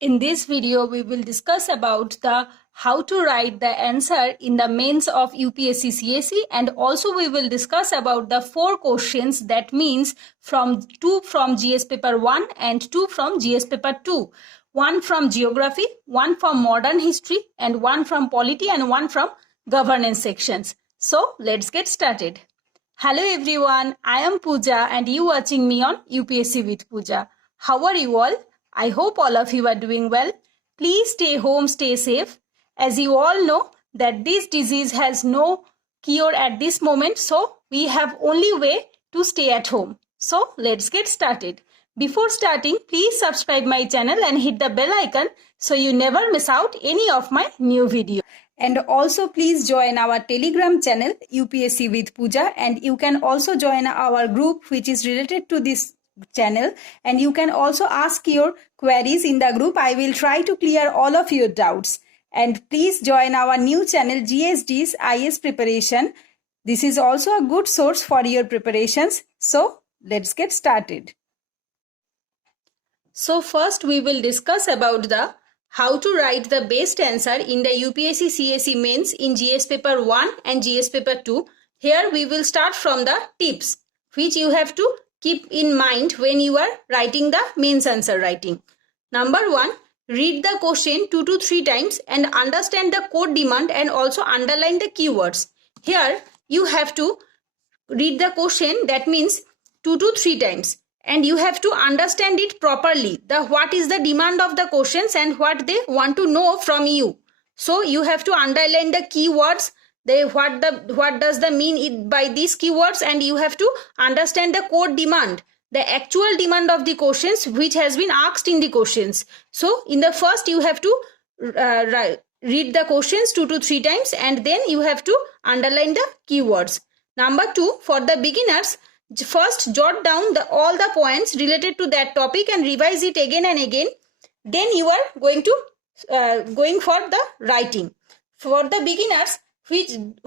In this video, we will discuss about the how to write the answer in the mains of UPSC CSE, and also we will discuss about the 4 questions, that means from 2 from GS paper 1 and 2 from GS paper 2, 1 from geography, 1 from modern history, and 1 from polity, and 1 from governance sections. So let's get started. Hello everyone, I am Pooja and you watching me on UPSC with Pooja. How are you all? I hope all of you are doing well. Please stay home, stay safe. As you all know that this disease has no cure at this moment, so we have only way to stay at home. So let's get started. Before starting, please subscribe my channel and hit the bell icon so you never miss out any of my new videos. And also please join our Telegram channel UPSC with Pooja, and you can also join our group which is related to this channel, and you can also ask your queries in the group. I will try to clear all of your doubts. And please join our new channel GSD's IS preparation. This is also a good source for your preparations. So let's get started. So first we will discuss about the how to write the best answer in the UPSC CSE mains in GS paper 1 and GS paper 2. Here we will start from the tips which you have to keep in mind when you are writing the mains answer writing. Number 1, read the question 2 to 3 times and understand the code demand and also underline the keywords. Here you have to read the question, that means 2 to 3 times, and you have to understand it properly. What is the demand of the questions and what they want to know from you. So you have to underline the keywords. What does the mean by these keywords, and you have to understand the code demand, the actual demand of the questions which has been asked in the questions. So in the first you have to read the questions 2 to 3 times, and then you have to underline the keywords. Number 2, for the beginners, first jot down all the points related to that topic and revise it again and again. Then you are going for the writing. For the beginners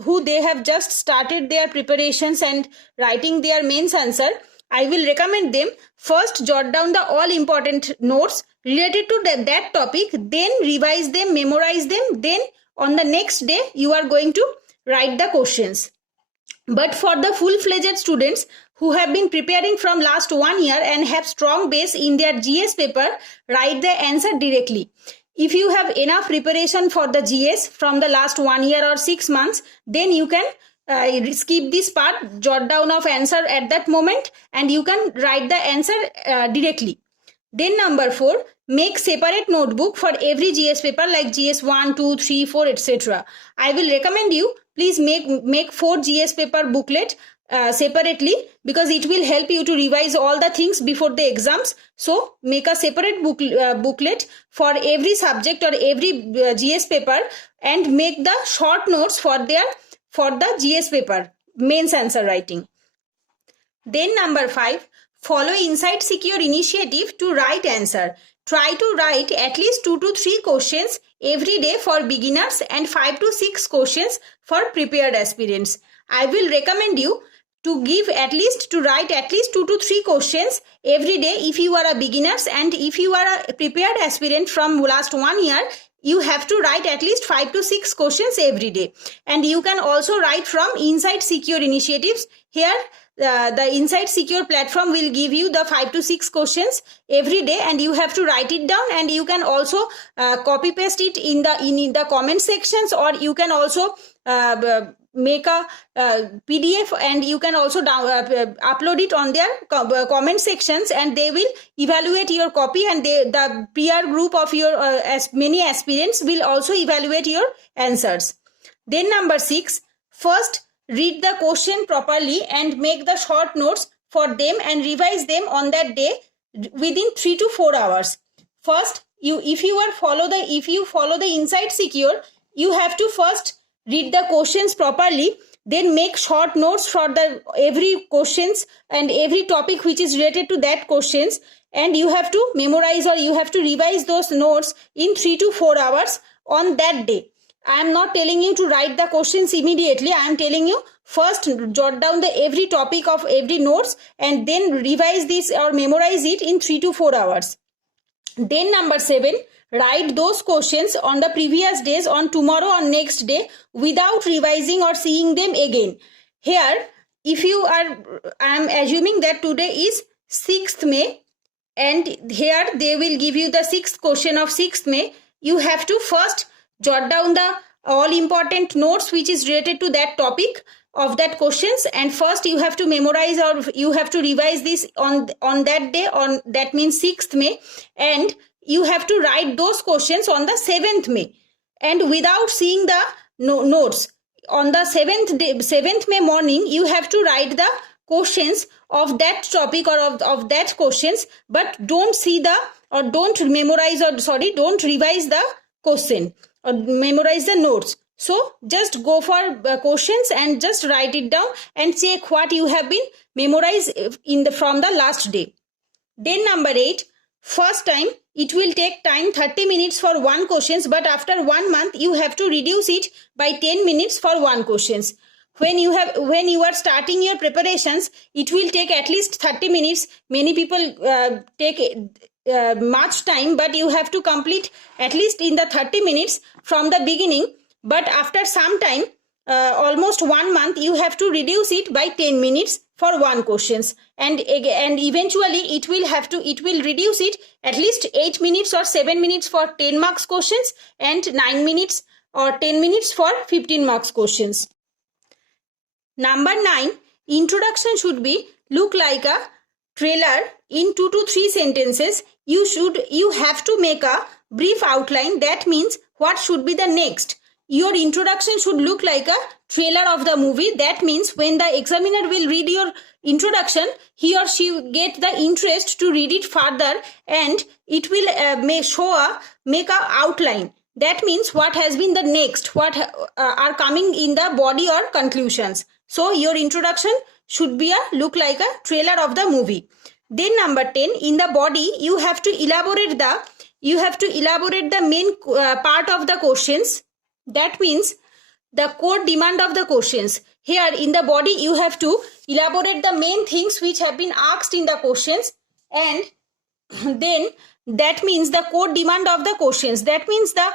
who they have just started their preparations and writing their mains answer, I will recommend them first jot down the all important notes related to that topic, then revise them, memorize them, then on the next day you are going to write the questions. But for the full-fledged students who have been preparing from last 1 year and have strong base in their GS paper, write the answer directly. If you have enough preparation for the GS from the last 1 year or 6 months, then you can skip this part, jot down of answer at that moment, and you can write the answer directly. Then number 4, make separate notebook for every GS paper like GS 1, 2, 3, 4, etc. I will recommend you, please make 4 GS paper booklet separately, because it will help you to revise all the things before the exams. So make a separate booklet for every subject or every GS paper, and make the short notes for the GS paper mains answer writing. Then number 5, follow Insight Secure initiative to write answer. Try to write at least 2 to 3 questions every day for beginners and 5 to 6 questions for prepared aspirants. I will recommend you to write at least 2 to 3 questions every day if you are a beginners, and if you are a prepared aspirant from last 1 year, you have to write at least 5 to 6 questions every day. And you can also write from Insight Secure initiatives. Here the Insight Secure platform will give you the 5 to 6 questions every day, and you have to write it down, and you can also copy paste it in the comment sections, or you can also make a PDF, and you can also upload it on their comment sections, and they will evaluate your copy, and the peer group of your many aspirants will also evaluate your answers. Then number 6, first read the question properly and make the short notes for them and revise them on that day within 3 to 4 hours. First, if you follow the Insight Secure, you have to first read the questions properly, then make short notes for every questions and every topic which is related to that questions, and you have to memorize or you have to revise those notes in 3 to 4 hours on that day. I am not telling you to write the questions immediately. I am telling you first jot down every topic of every notes, and then revise this or memorize it in 3 to 4 hours. Then number 7, write those questions on the previous days, on tomorrow or next day, without revising or seeing them again. Here, if you are, I am assuming that today is 6th May, and here they will give you the 6th question of 6th May. You have to first jot down the all important notes which is related to that topic of that questions, and first you have to memorize or you have to revise this on that day, on that means 6th May, and you have to write those questions on the 7th May, and without seeing the notes on the 7th May morning, you have to write the questions of that topic or of that questions, but don't see the, or don't memorize, or sorry, don't revise the question or memorize the notes. So just go for questions and just write it down and check what you have been memorized from the last day. Then number 8, first time it will take time 30 minutes for one questions, but after 1 month you have to reduce it by 10 minutes for one questions. When you are starting your preparations, it will take at least 30 minutes. Many people take much time, but you have to complete at least in the 30 minutes from the beginning. But after some time, almost 1 month, you have to reduce it by 10 minutes for one questions, and eventually it will reduce it at least 8 minutes or 7 minutes for 10 marks questions, and 9 minutes or 10 minutes for 15 marks questions. Number 9, introduction should be look like a trailer in 2 to 3 sentences. You have to make a brief outline. That means what should be the next. Your introduction should look like a trailer of the movie. That means when the examiner will read your introduction, he or she will get the interest to read it further, and it will make a outline. That means what has been the next, what are coming in the body or conclusions. So your introduction should be look like a trailer of the movie. Then number 10, in the body you have to elaborate the main part of the questions. That means the core demand of the questions. Here in the body you have to elaborate the main things which have been asked in the questions, and then that means the core demand of the questions. That means the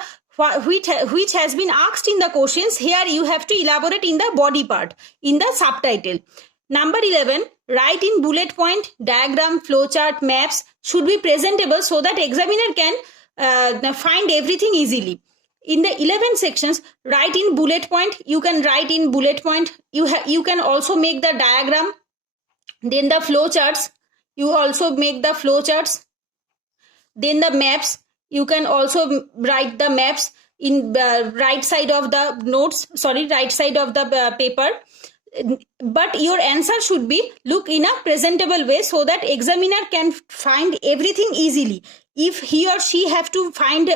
which has been asked in the questions. Here you have to elaborate in the body part, in the subtitle. Number 11, write in bullet point, diagram, flowchart, maps should be presentable so that examiner can find everything easily. In the 11 sections, write in bullet point. You can write in bullet point. You can also make the diagram. Then the flowcharts. You also make the flowcharts. Then the maps. You can also write the maps in the right side of the notes. Right side of the paper. But your answer should be look in a presentable way so that examiner can find everything easily. If he or she have to find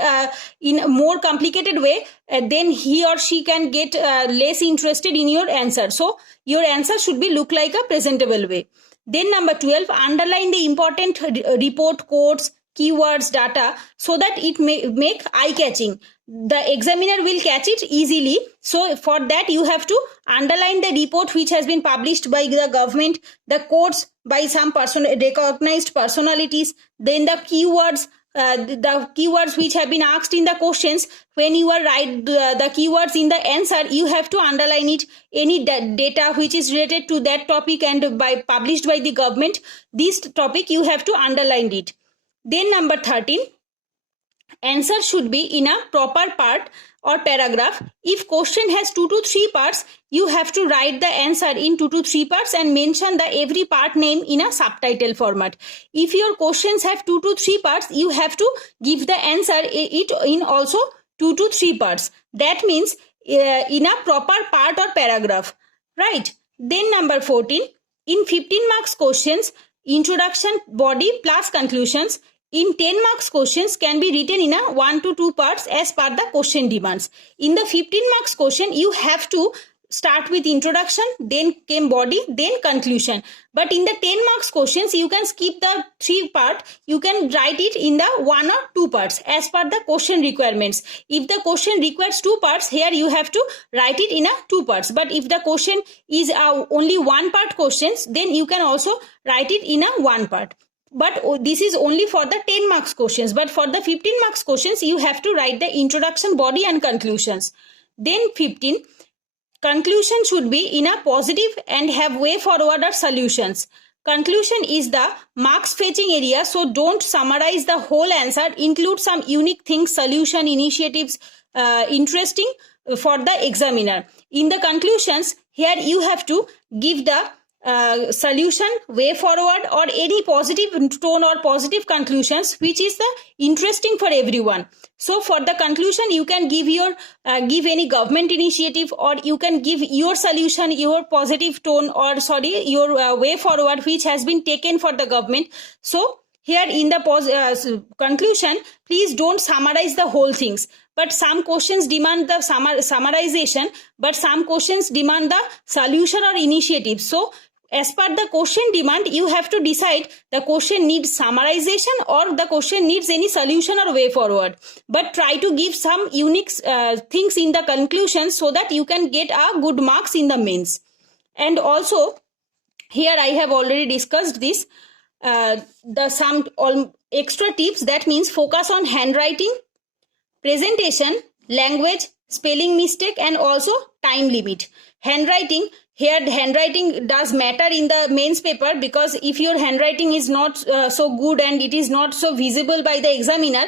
in a more complicated way, then he or she can get less interested in your answer. So your answer should be look like a presentable way. Then number 12, underline the important report quotes, keywords, data so that it make eye-catching. The examiner will catch it easily. So for that you have to underline the report which has been published by the government, the quotes by some recognized personalities, then the keywords which have been asked in the questions. When you are write the keywords in the answer, you have to underline it. Any data which is related to that topic and published by the government, this topic you have to underline it. Then number 13, answer should be in a proper part or paragraph. If question has 2 to 3 parts, you have to write the answer in 2 to 3 parts and mention the every part name in a subtitle format. If your questions have 2 to 3 parts, you have to give the answer it in also 2 to 3 parts. That means in a proper part or paragraph, right? Then number 14, in 15 marks questions, introduction, body plus conclusions in 10 marks questions can be written in a 1 to 2 parts as per the question demands. In the 15 marks question, you have to start with introduction, then came body, then conclusion. But in the 10 marks questions, you can skip the 3 part. You can write it in the 1 or 2 parts as per the question requirements. If the question requires 2 parts, here you have to write it in a 2 parts. But if the question is only 1 part questions, then you can also write it in a 1 part. But this is only for the 10 marks questions. But for the 15 marks questions, you have to write the introduction, body and conclusions. Then 15, conclusion should be in a positive and have way forward or solutions. Conclusion is the marks fetching area, so don't summarize the whole answer. Include some unique things, solution, initiatives, interesting for the examiner. In the conclusions, here you have to give the solution, way forward, or any positive tone or positive conclusions which is the interesting for everyone. So for the conclusion, you can give your give any government initiative, or you can give your solution, your positive tone, or your way forward which has been taken for the government. So here in the conclusion, please don't summarize the whole things. But some questions demand the summarization, but some questions demand the solution or initiative. So as per the question demand, you have to decide the question needs summarization or the question needs any solution or way forward. But try to give some unique things in the conclusion so that you can get a good marks in the mains. And also, here I have already discussed this. Some extra tips, that means focus on handwriting, presentation, language, spelling mistake, and also time limit. Handwriting, here handwriting does matter in the mains paper, because if your handwriting is not so good and it is not so visible by the examiner,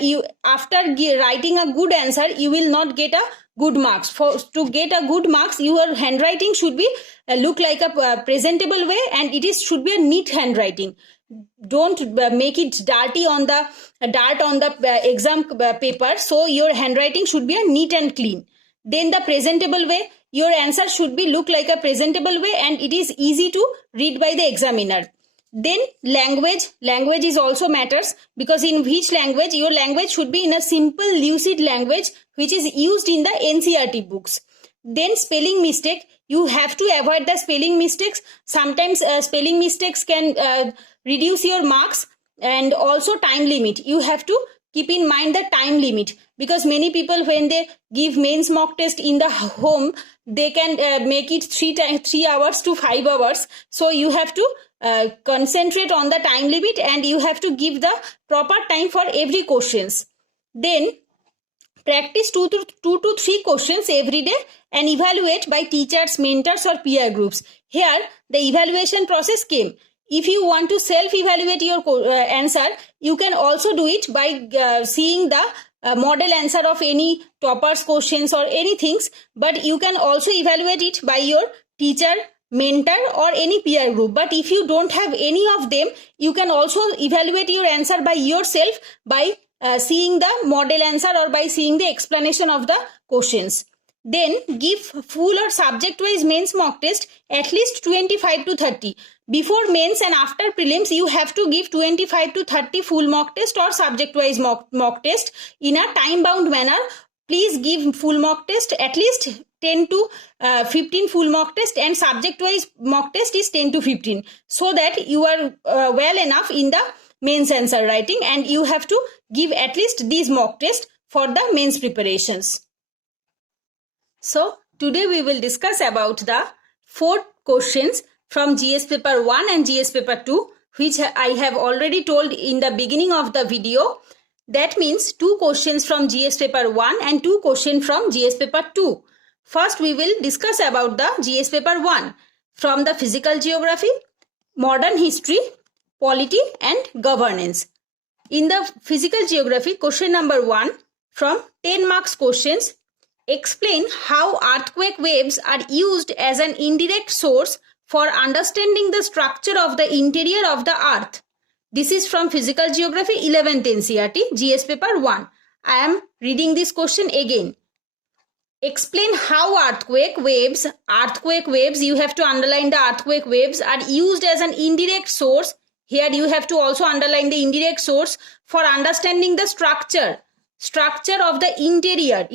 you after writing a good answer, you will not get a good marks. To get a good marks, your handwriting should be look like a presentable way, and should be a neat handwriting. Don't make it dirty on the exam paper. So your handwriting should be a neat and clean. Then the presentable way, your answer should be look like a presentable way and it is easy to read by the examiner. Then language is also matters, because in which language, your language should be in a simple lucid language which is used in the NCERT books. Then spelling mistake, you have to avoid the spelling mistakes. Sometimes spelling mistakes can reduce your marks. And also time limit, you have to keep in mind the time limit, because many people when they give mains mock test in the home, they can make it 3 hours to 5 hours. So you have to concentrate on the time limit and you have to give the proper time for every questions. Then practice 2 to 3 questions every day and evaluate by teachers, mentors or peer groups. Here the evaluation process came. If you want to self-evaluate your answer, you can also do it by seeing the model answer of any toppers questions or anything. But you can also evaluate it by your teacher, mentor or any peer group. But if you don't have any of them, you can also evaluate your answer by yourself by seeing the model answer or by seeing the explanation of the questions. Then give full or subject-wise mains mock test at least 25 to 30. Before mains and after prelims, you have to give 25 to 30 full mock test or subject-wise mock test in a time-bound manner. Please give full mock test, at least 10 to 15 full mock test, and subject-wise mock test is 10 to 15, so that you are well enough in the mains answer writing, and you have to give at least these mock tests for the mains preparations. So today we will discuss about the 4 questions from GS paper 1 and GS paper 2, which I have already told in the beginning of the video. That means 2 questions from GS paper 1 and 2 questions from GS paper 2. First we will discuss about the GS paper 1 from the physical geography, modern history, polity and governance. In the physical geography, question number 1 from 10 marks questions. Explain how earthquake waves are used as an indirect source for understanding the structure of the interior of the earth. This is from Physical Geography 11th NCERT, GS paper 1. I am reading this question again. Explain how earthquake waves, you have to underline the earthquake waves, are used as an indirect source. Here you have to also underline the indirect source for understanding the structure of the interior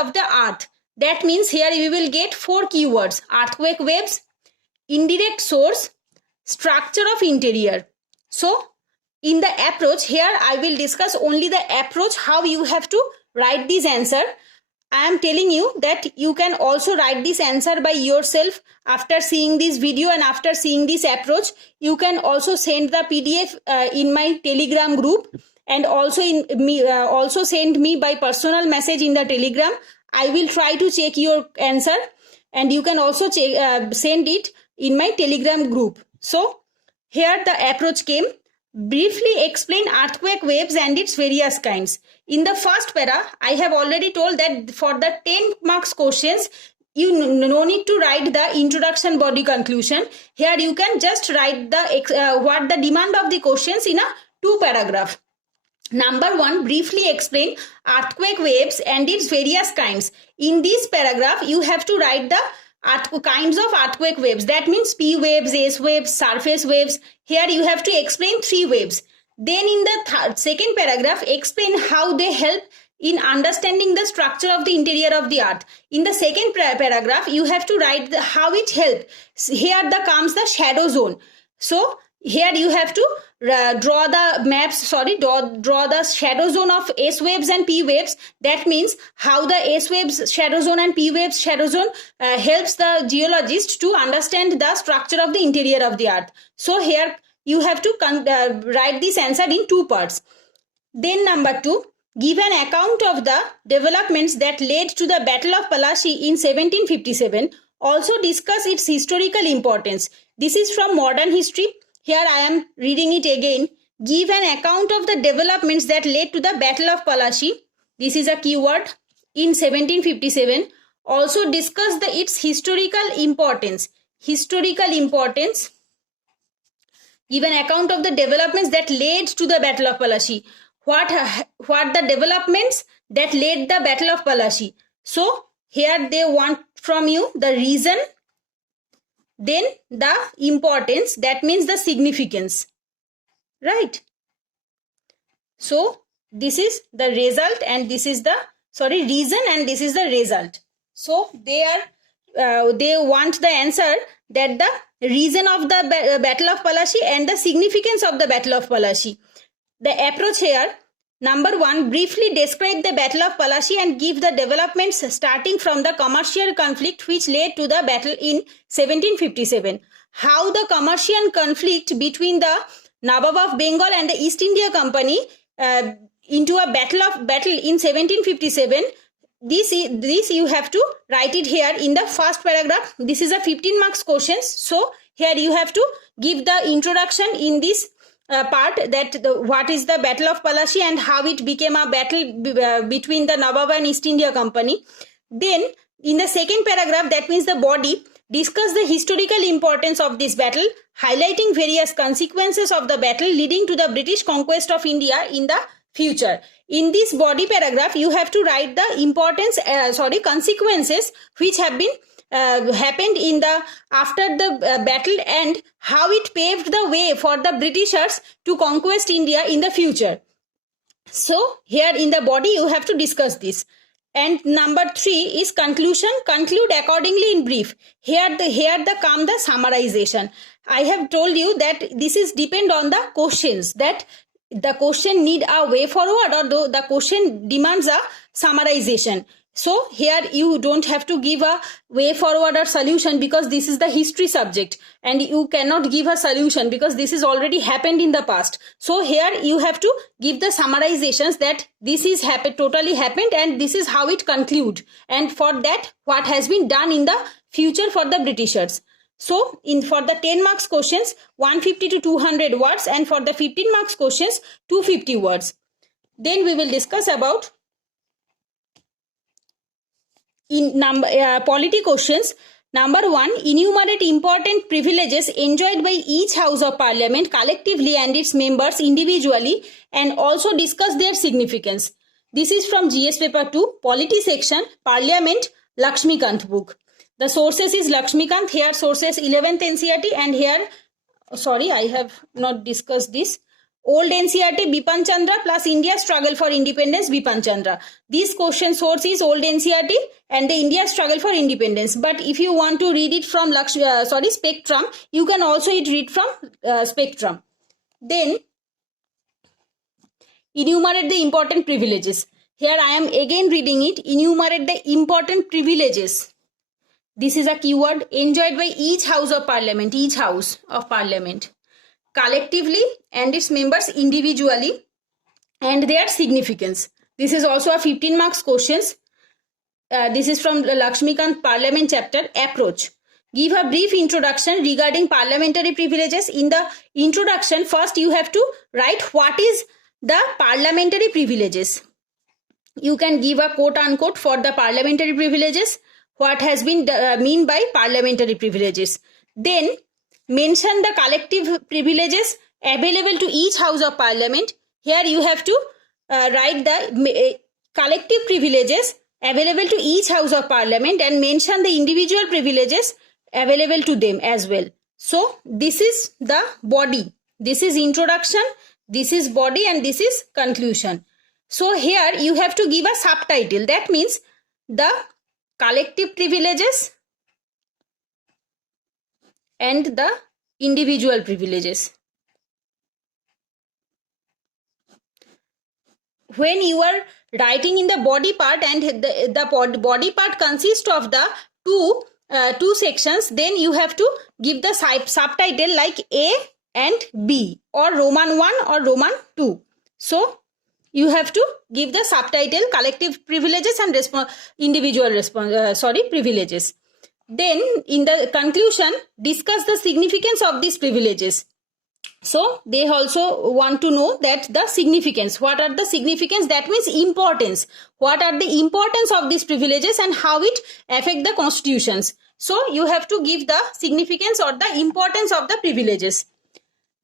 of the earth. That means here we will get 4 keywords: earthquake waves, indirect source, structure of interior. So in the approach, here I will discuss only the approach, how you have to write this answer. I am telling you that you can also write this answer by yourself after seeing this video and after seeing this approach. You can also send the PDF in my Telegram group, and also send me by personal message in the Telegram. I will try to check your answer, and you can also send it in my Telegram group. So here the approach came. Briefly explain earthquake waves and its various kinds. In the first para, I have already told that for the 10 marks questions, you no need to write the introduction, body, conclusion. Here you can just write the what the demand of the questions in a 2 paragraph. Number 1, briefly explain earthquake waves and its various kinds. In this paragraph, you have to write the kinds of earthquake waves. That means P waves, S waves, surface waves. Here you have to explain 3 waves. Then in the second paragraph, explain how they help in understanding the structure of the interior of the earth. In the second paragraph, you have to write how it helps. Here comes the shadow zone. So here you have to draw the shadow zone of S waves and P waves. That means how the S waves shadow zone and P waves shadow zone helps the geologist to understand the structure of the interior of the earth. So here you have to write this answer in 2 parts. Then number 2, give an account of the developments that led to the Battle of Palashi in 1757. Also discuss its historical importance. This is from Modern History. Here I am reading it again. Give an account of the developments that led to the Battle of Palashi. This is a keyword in 1757. Also discuss its historical importance. Historical importance. Give an account of the developments that led to the Battle of Palashi. What the developments that led the Battle of Palashi. So here they want from you the reason, then the importance, that means the significance, right? So this is the result and this is the reason and this is the result. So they want the answer that the reason of the Battle of Palashi and the significance of the Battle of Palashi. The approach here, number 1, briefly describe the Battle of Palashi and give the developments starting from the commercial conflict which led to the battle in 1757. How the commercial conflict between the Nawab of Bengal and the East India Company into a battle in 1757. This you have to write it here in the first paragraph. This is a 15 marks questions. So here you have to give the introduction in this part, that what is the Battle of Palashi and how it became a battle between the Nawab and East India Company. Then in the second paragraph, that means the body, discuss the historical importance of this battle, highlighting various consequences of the battle leading to the British conquest of India in the future. In this body paragraph, you have to write the consequences which have been happened in the after the battle and how it paved the way for the Britishers to conquest India in the future. So here in the body you have to discuss this. And number 3 is conclusion. Conclude accordingly in brief. Here come the summarization. I have told you that this is depend on the questions, that the question need a way forward or the question demands a summarization. So here you don't have to give a way forward or solution because this is the history subject, and you cannot give a solution because this is already happened in the past. So here you have to give the summarizations that this is totally happened and this is how it conclude, and for that what has been done in the future for the Britishers. So for the 10 marks questions 150 to 200 words, and for the 15 marks questions 250 words. Then we will discuss about in polity questions. Number 1, enumerate important privileges enjoyed by each House of Parliament collectively and its members individually, and also discuss their significance. This is from GS paper 2, polity section, Parliament, Lakshmikant book. The sources is Lakshmikant, here sources 11th NCERT, and here, sorry, I have not discussed this. Old NCERT Bipan Chandra plus India's struggle for independence Bipan Chandra. This question source is old NCERT and the India's struggle for independence. But if you want to read it from Spectrum, you can also read from Spectrum. Then enumerate the important privileges. Here I am again reading it. Enumerate the important privileges. This is a keyword enjoyed by each house of parliament, collectively and its members individually, and their significance. This is also a 15 marks questions. This is from the Lakshmikant Parliament chapter. Approach. Give a brief introduction regarding parliamentary privileges. In the introduction, first you have to write what is the parliamentary privileges. You can give a quote unquote for the parliamentary privileges, what has been mean by parliamentary privileges. Then mention the collective privileges available to each house of parliament. Here you have to write the collective privileges available to each house of parliament and mention the individual privileges available to them as well. So this is the body. This is introduction, this is body, and this is conclusion. So here you have to give a subtitle. That means the collective privileges and the individual privileges. When you are writing in the body part and the body part consists of the two sections, then you have to give the subtitle like A and B, or Roman 1 or Roman 2. So you have to give the subtitle collective privileges and individual privileges. Then in the conclusion, discuss the significance of these privileges. So they also want to know that the significance. What are the significance? That means importance. What are the importance of these privileges and how it affect the constitutions? So you have to give the significance or the importance of the privileges.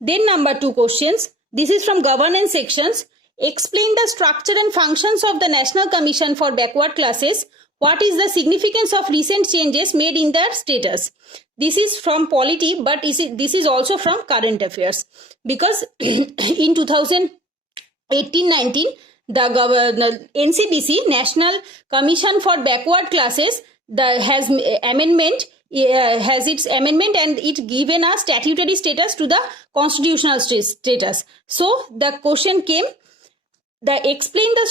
Then number 2 questions. This is from governance sections. Explain the structure and functions of the National Commission for Backward Classes. What is the significance of recent changes made in their status? This is from polity, but this is also from current affairs. Because in 2018-19, the NCBC, National Commission for Backward Classes, has its amendment, and it given a statutory status to the constitutional status. So the question came, explain the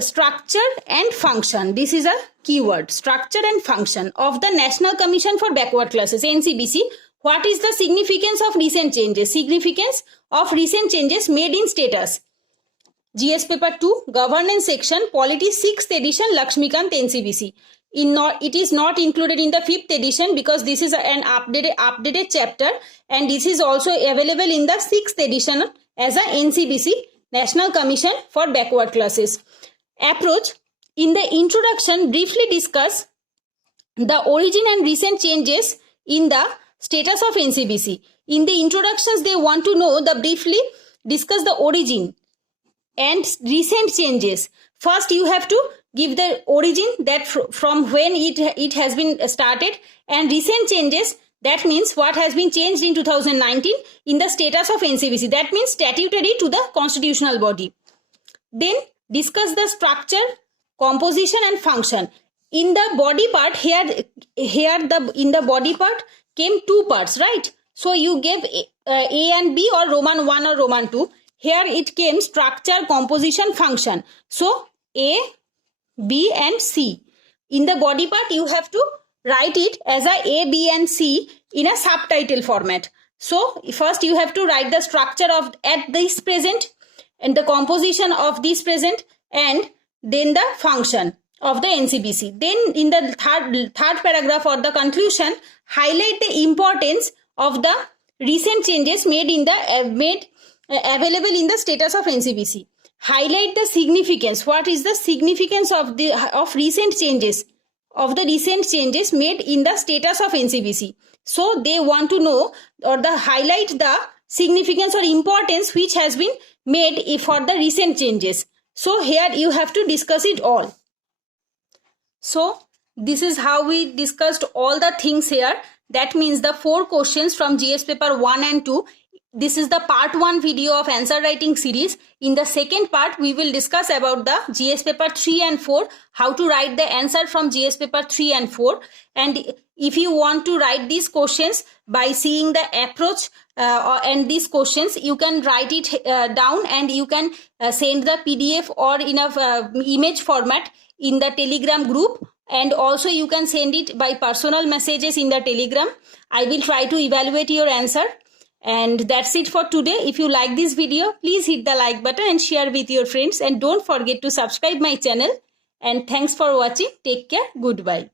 structure and function. This is a keyword, structure and function of the National Commission for Backward Classes, NCBC. What is the significance of recent changes? Significance of recent changes made in status. GS paper 2, governance section, polity 6th edition, Lakshmikant, NCBC. It is not included in the 5th edition because this is an updated chapter, and this is also available in the 6th edition as a NCBC, National Commission for Backward Classes. Approach. In the introduction, briefly discuss the origin and recent changes in the status of NCBC. In the introductions, they want to know briefly discuss the origin and recent changes. First, you have to give the origin, that from when it has been started, and recent changes. That means what has been changed in 2019 in the status of NCBC. That means statutory to the constitutional body. Then discuss the structure, composition and function. In the body part, in the body part came 2 parts, right? So you gave A and B, or Roman 1 or Roman 2. Here it came structure, composition, function. So A, B and C. In the body part, you have to write it as A, B and C in a subtitle format. So first you have to write the structure of at this present, and the composition of this present, and then the function of the NCBC. Then in the third paragraph or the conclusion, highlight the importance of the recent changes made available in the status of NCBC. Highlight the significance. What is the significance of recent changes? Of the recent changes made in the status of NCBC. So they want to know or highlight the significance or importance which has been made for the recent changes. So here you have to discuss it all. So this is how we discussed all the things here. That means the 4 questions from GS paper 1 and 2. This is the part 1 video of answer writing series. In the second part, we will discuss about the GS paper 3 and 4, how to write the answer from GS paper 3 and 4. And if you want to write these questions by seeing the approach and these questions, you can write it down and you can send the PDF or in a image format in the Telegram group. And also you can send it by personal messages in the Telegram. I will try to evaluate your answer. And that's it for today. If you like this video, please hit the like button and share with your friends. And don't forget to subscribe my channel. And thanks for watching. Take care. Goodbye.